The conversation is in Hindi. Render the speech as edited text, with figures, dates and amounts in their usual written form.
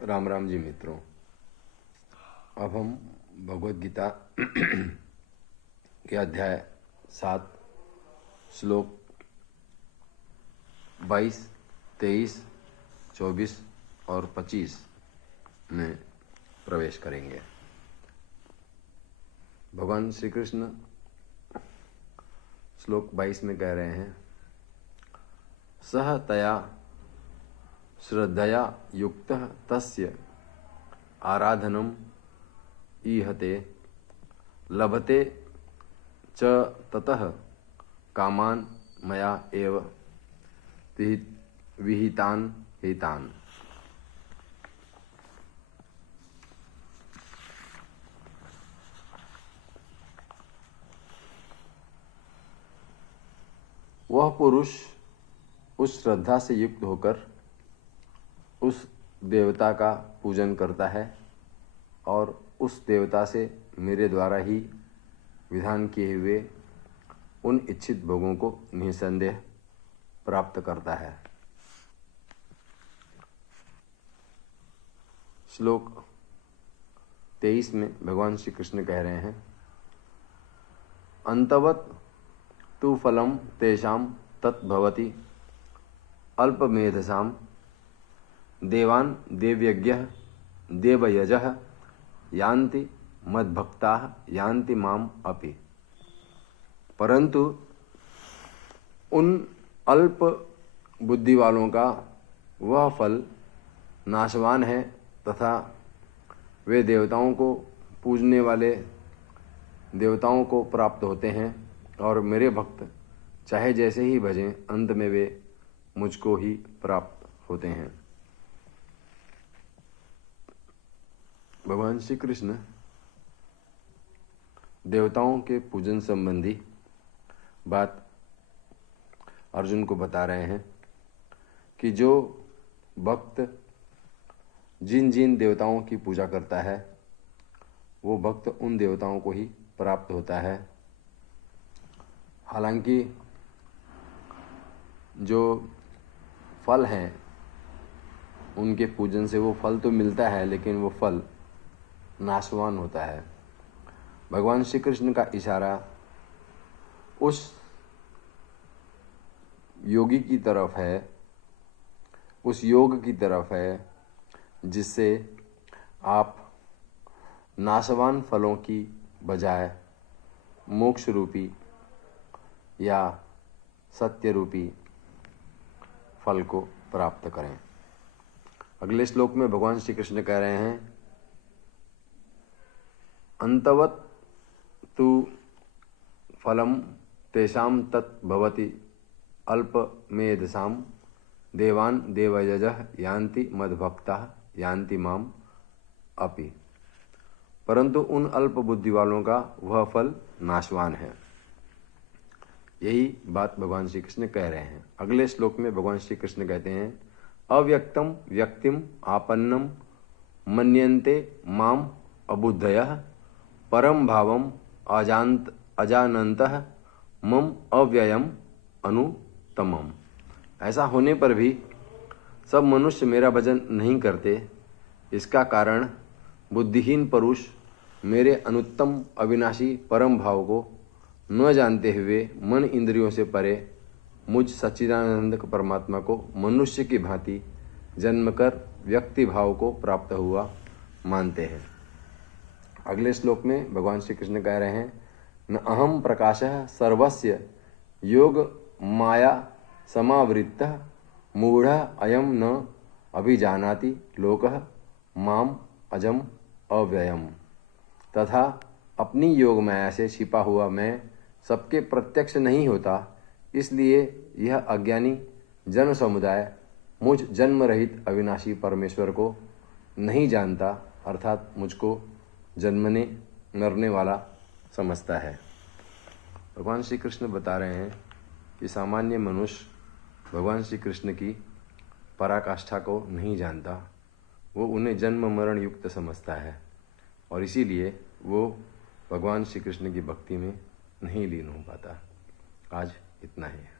राम राम जी मित्रों, अब हम भगवद गीता के अध्याय 7 श्लोक 22, 23, 24 और 25 में प्रवेश करेंगे। भगवान श्री कृष्ण श्लोक 22 में कह रहे हैं, सह तया श्रद्धया युक्तः तस्य आराधनम ईहते लभते च ततः कामान मया एव विहितान हितान। वह पुरुष उस श्रद्धा से युक्त होकर उस देवता का पूजन करता है और उस देवता से मेरे द्वारा ही विधान किए हुए उन इच्छित भोगों को निसंदेह प्राप्त करता है। श्लोक 23 में भगवान श्री कृष्ण कह रहे हैं, अंतवत तु फलम तेषाम तत् भवति अल्पमेधसाम देवान देवयज्ञः देवयजः यान्ति मद्भक्ताः यान्ति माम अपि। परंतु उन अल्प बुद्धि वालों का वह फल नाशवान है तथा वे देवताओं को पूजने वाले देवताओं को प्राप्त होते हैं और मेरे भक्त चाहे जैसे ही भजें अंत में वे मुझको ही प्राप्त होते हैं। भगवान श्री कृष्ण देवताओं के पूजन संबंधी बात अर्जुन को बता रहे हैं कि जो भक्त जिन जिन देवताओं की पूजा करता है वो भक्त उन देवताओं को ही प्राप्त होता है। हालांकि जो फल हैं उनके पूजन से वो फल तो मिलता है, लेकिन वो फल नाशवान होता है। भगवान श्री कृष्ण का इशारा उस योगी की तरफ है, उस योग की तरफ है जिससे आप नाशवान फलों की बजाय मोक्ष रूपी या सत्य रूपी फल को प्राप्त करें। अगले श्लोक में भगवान श्री कृष्ण कह रहे हैं, अंतवत तु फलम तेषाम तत् भवति अल्पमेधसाम देवान देवयजः यान्ति मद्भक्ताः यान्ति माम अपि। परंतु उन अल्प बुद्धि वालों का वह फल नाशवान है। यही बात भगवान श्री कृष्ण कह रहे हैं। अगले श्लोक में भगवान श्री कृष्ण कहते हैं, अव्यक्तम व्यक्तिम आपन्नम मन्यन्ते माम अबुद्धयः परम भावम अजानन्तः मम अव्ययम अनुत्तमम। ऐसा होने पर भी सब मनुष्य मेरा भजन नहीं करते। इसका कारण बुद्धिहीन पुरुष मेरे अनुत्तम अविनाशी परम भाव को न जानते हुए मन इंद्रियों से परे मुझ सच्चिदानंद परमात्मा को मनुष्य की भांति जन्मकर व्यक्ति भाव को प्राप्त हुआ मानते हैं। अगले श्लोक में भगवान श्री कृष्ण कह रहे हैं, न अहम प्रकाशः सर्वस्य योग माया समावृत्तः मूढ़ः अयम न अभिजानाति लोकः माम अजम अव्ययम। तथा अपनी योग माया से छिपा हुआ मैं सबके प्रत्यक्ष नहीं होता, इसलिए यह अज्ञानी जन समुदाय मुझ जन्म रहित अविनाशी परमेश्वर को नहीं जानता, अर्थात मुझको जन्मने मरने वाला समझता है। भगवान श्री कृष्ण बता रहे हैं कि सामान्य मनुष्य भगवान श्री कृष्ण की पराकाष्ठा को नहीं जानता, वो उन्हें जन्म मरण युक्त समझता है और इसीलिए वो भगवान श्री कृष्ण की भक्ति में नहीं लीन हो पाता। आज इतना ही है।